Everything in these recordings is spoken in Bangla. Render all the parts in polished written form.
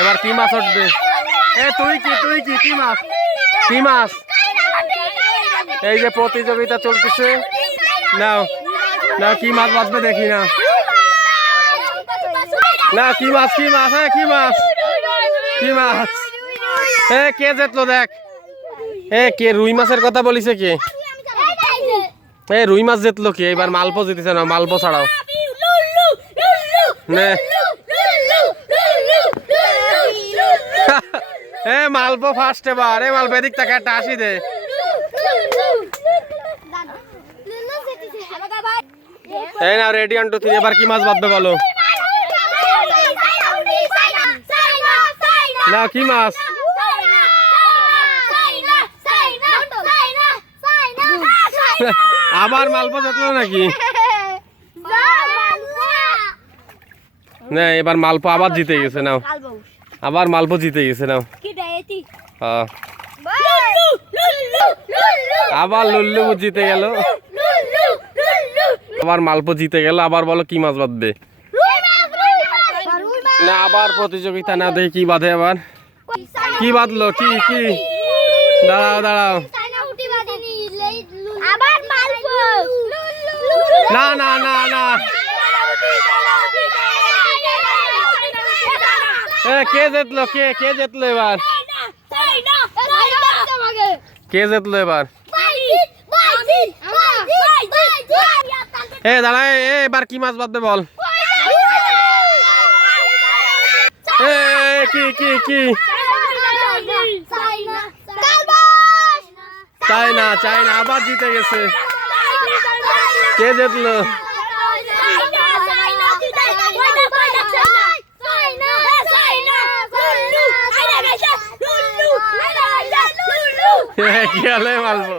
এবার কি মাছ উঠবে? তুই কি মাছ? কি মাছ? এই যে প্রতিযোগিতা চলতেছে, নাও নাও কি মাছ বাঁচবে দেখি না। না কি মাছ? হ্যাঁ কি মাছ? কে জেতলো দেখ? কে রুই মাছের কথা বলিছে কে? রুই মাছ জেতলো কে? এবার মালপো জিতেছে না, মালপো ছাড়াও। মালপো ফার্স্ট এবার। মালপো এদিক থেকে একটা আসি দে। না রেডি 1 2 3 এবার কি মাছ বাঁধবে বলো? না কি মাছ? আবার মালপো জেতলো নাকি? না এবার মালপো আবার জিতে গেছে। নাও আবার মালপো জিতে গেছে। নাও আবার লুল্লু জিতে গেল। আবার মালপো জিতে গেল। আবার বলো কি মাছ বাঁধবে? না আবার প্রতিযোগিতা, না দেখি কি বাঁধে। আবার কি বাঁধলো? কি দাঁড়াও না না না না কে জেতলো? কে জেতলো এবার? কে জেতলো এবার? দাঁড়া, এবার কি মাছ বাঁধবে বল? কি চাইনা আবার জিতে গেছে। কে জিতলো? কি হলে মালবো?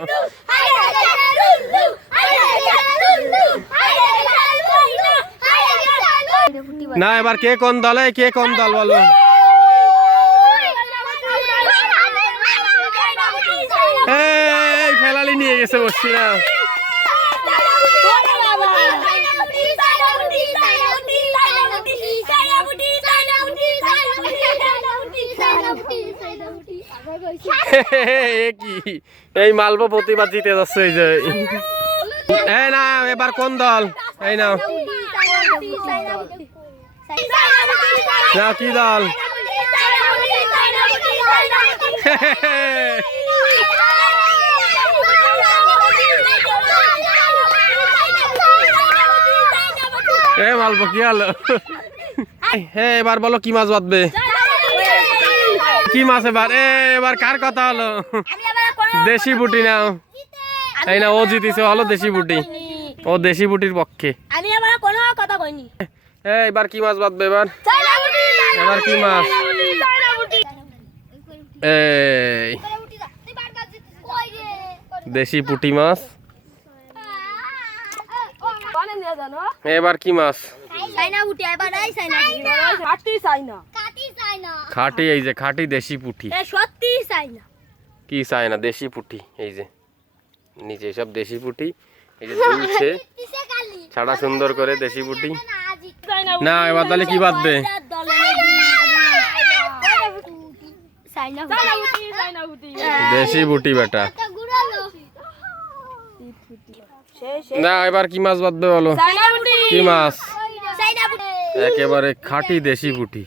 না এবার কে কোন দলে? কে কোন দল বলো? ফেলালি নিয়ে গেছে, বসছি না। কি এই মালবো প্রতিবার জিতে যাচ্ছে। এই যে না এবার কোন দল? এই নাও না কি দল? মালবো কি হলো? এবার বলো কি মাছ বাঁধবে? কি মাছ এবার? এবার কার কথা হলো? দেশি বুটি নাও। এই না ও জিতেছে, হলো দেশি বুটি। ও দেশি বুটির পক্ষে। এবার কি মাছ বাঁধবে? এবার কি মাছ? দেশি পুঁটি মাছ। এবার কি মাছ? খাঁটি, এই যে খাঁটি দেশি পুঁটি। কি চাই না? দেশি পুঁটি। এই যে নিচে সব দেশি পুঁটি। এই যে ঝুলছে ছাড়া সুন্দর করে দেশি পুঁটি। না এবার তাহলে কি বাঁধবে? দেশি পুঁটি বেটা। না এবার কি মাছ বাঁধবে বলো? কি মাছ? একেবারে খাঁটি দেশি পুঁটি।